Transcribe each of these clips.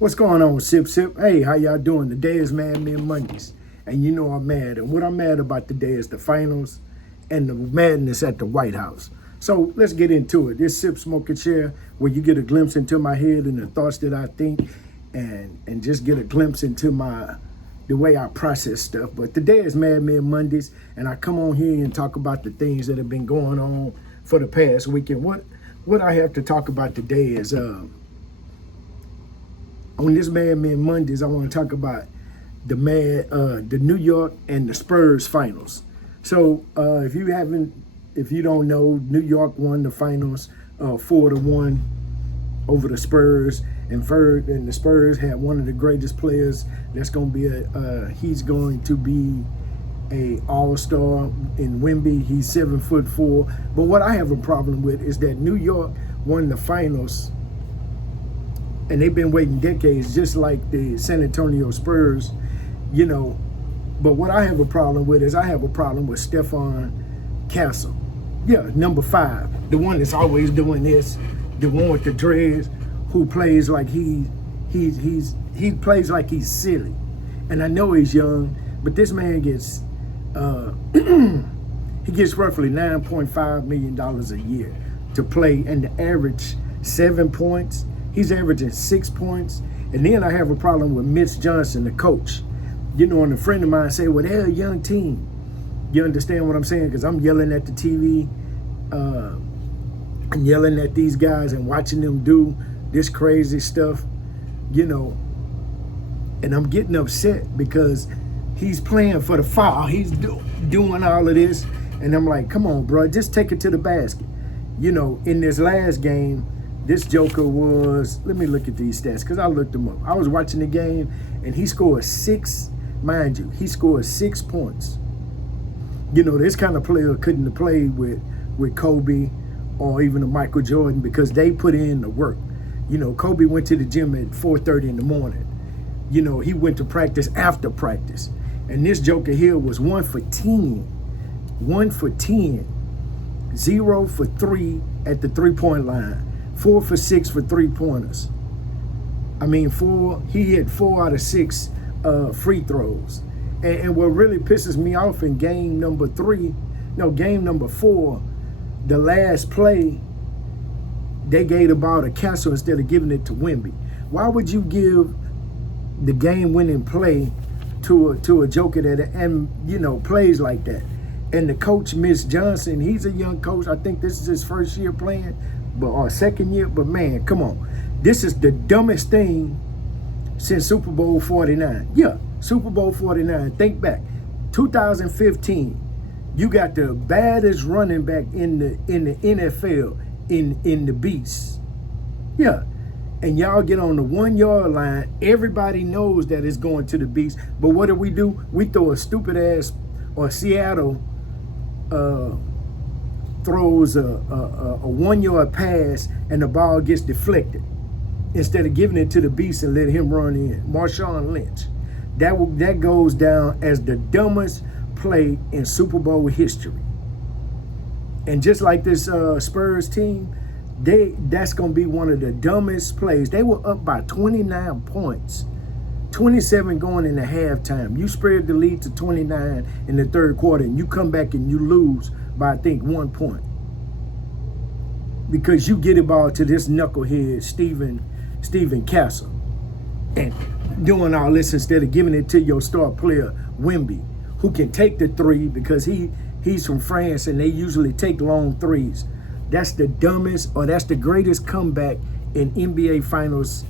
What's going on, Sip Sip? Hey, how y'all doing? Today is Mad Men Mondays, and you know I'm mad. And what I'm mad about today is the finals and the madness at the White House. So let's get into it. This Sip Smoke and Share, where you get a glimpse into my head and the thoughts that I think, and just get a glimpse into the way I process stuff. But today is Mad Men Mondays, and I come on here and talk about the things that have been going on for the past week. And what I have to talk about today is on this Mad Men Mondays, I want to talk about the New York and the Spurs finals. So if you don't know, New York won the finals 4-1 over the Spurs, and the Spurs had one of the greatest players. That's going to be he's going to be a all-star in Wemby. He's 7'4". But what I have a problem with is that New York won the finals, and they've been waiting decades, just like the San Antonio Spurs, you know. But what I have a problem with is I have a problem with Stephon Castle. Yeah, number 5, the one that's always doing this, the one with the dreads, who plays like he plays like he's silly. And I know he's young, but this man gets he gets roughly $9.5 million a year to play, and the average 7 points. He's averaging 6 points. And then I have a problem with Mitch Johnson, the coach. You know, and a friend of mine say, well, they're a young team. You understand what I'm saying? Because I'm yelling at the TV and yelling at these guys and watching them do this crazy stuff, you know. And I'm getting upset because he's playing for the foul. He's doing all of this. And I'm like, come on, bro, just take it to the basket. You know, in this last game, this joker was, let me look at these stats because I looked them up. I was watching the game and he scored 6, mind you, he scored 6 points. You know, this kind of player couldn't have played with Kobe or even a Michael Jordan because they put in the work. You know, Kobe went to the gym at 4:30 in the morning. You know, he went to practice after practice. And this joker here was 1 for 10. 1 for 10. 0 for 3 at the 3-point line. 4 for 6 for 3-pointers. I mean, he hit 4 out of 6 free throws. And what really pisses me off in game number 4, the last play, they gave the ball to Castle instead of giving it to Wemby. Why would you give the game-winning play to a joker that plays like that? And the coach, Mitch Johnson, he's a young coach. I think this is his first year playing, or second year. But man, come on, this is the dumbest thing since Super Bowl 49. Yeah, Super Bowl 49. Think back, 2015. You got the baddest running back in the NFL in the Beast. Yeah. And y'all get on the 1-yard line. Everybody knows that it's going to the Beast. But what do? We throw a stupid ass, or Seattle throws a 1-yard pass and the ball gets deflected instead of giving it to the Beast and let him run in. Marshawn Lynch. That goes down as the dumbest play in Super Bowl history. And just like this Spurs team, that's going to be one of the dumbest plays. They were up by 29 points, 27 going into halftime. You spread the lead to 29 in the third quarter, and you come back and you lose by, I think, 1 point. Because you get the ball to this knucklehead, Stephen Castle, and doing all this instead of giving it to your star player, Wemby, who can take the 3 because he's from France and they usually take long 3s. That's the dumbest, or that's the greatest comeback in NBA Finals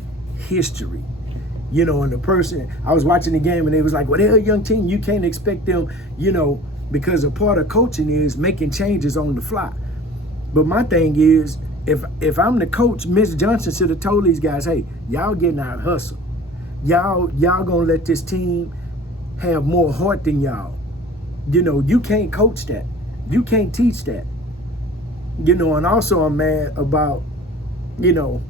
history. You know, and the person, I was watching the game and they was like, well, they're a young team. You can't expect them, you know, because a part of coaching is making changes on the fly. But my thing is, if I'm the coach, Mitch Johnson should have told these guys, hey, y'all getting out hustle. Y'all gonna let this team have more heart than y'all. You know, you can't coach that. You can't teach that. You know, and also I'm mad about, you know,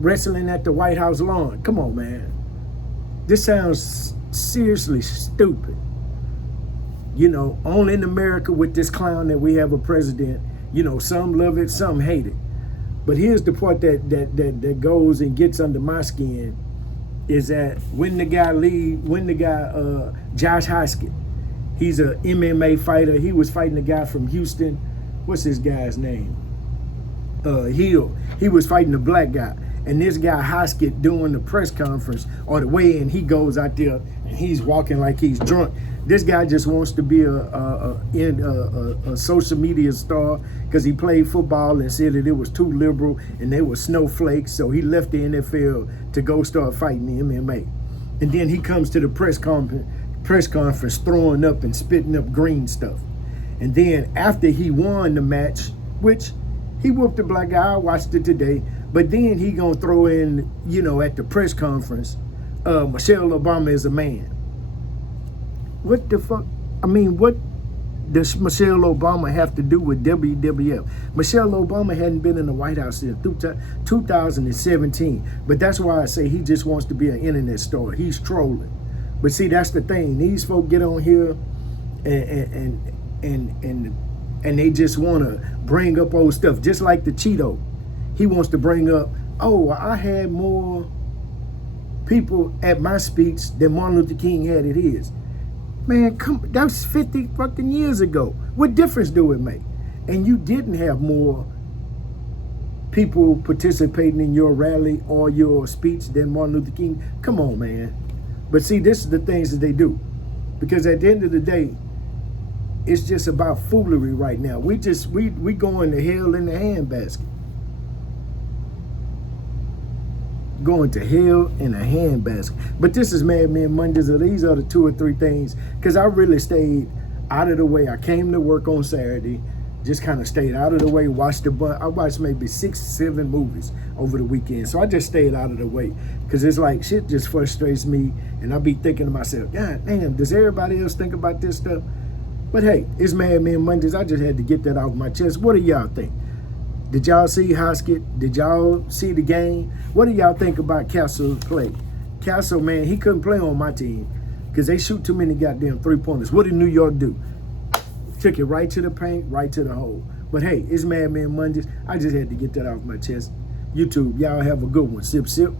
wrestling at the White House lawn. Come on, man. This sounds seriously stupid. You know, only in America with this clown that we have a president. You know, some love it, some hate it. But here's the part that goes and gets under my skin. is that when the guy Josh Hoskett, he's a MMA fighter. He was fighting a guy from Houston. What's this guy's name? Hill. He was fighting the black guy. And this guy Hoskett doing the press conference or the weigh-in, he goes out there and he's walking like he's drunk. This guy just wants to be a social media star because he played football and said that it was too liberal and they were snowflakes. So he left the NFL to go start fighting the MMA. And then he comes to the press conference throwing up and spitting up green stuff. And then after he won the match, which he whooped the black guy, I watched it today, but then he gonna throw in, at the press conference, Michelle Obama is a man. What the fuck? I mean, what does Michelle Obama have to do with WWF? Michelle Obama hadn't been in the White House since 2017. But that's why I say he just wants to be an internet star. He's trolling. But see, that's the thing. These folk get on here and they just want to bring up old stuff. Just like the Cheeto. He wants to bring up, oh, I had more people at my speech than Martin Luther King had at his. Man, that was 50 fucking years ago. What difference do it make? And you didn't have more people participating in your rally or your speech than Martin Luther King. Come on, man. But see, this is the things that they do. Because at the end of the day, it's just about foolery right now. We going to hell in the handbasket. Going to hell in a handbasket. But this is Mad Men Mondays. So these are the 2 or 3 things. Because I really stayed out of the way. I came to work on Saturday. Just kind of stayed out of the way. I watched maybe 6, 7 movies over the weekend. So I just stayed out of the way. Because it's like shit just frustrates me. And I be thinking to myself, God damn, does everybody else think about this stuff? But hey, it's Mad Men Mondays. I just had to get that off my chest. What do y'all think? Did y'all see Hoskett? Did y'all see the game? What do y'all think about Castle's play? Castle, man, he couldn't play on my team because they shoot too many goddamn 3-pointers. What did New York do? Took it right to the paint, right to the hole. But hey, it's Mad Men Mondays. I just had to get that off my chest. YouTube, y'all have a good one. Sip, sip.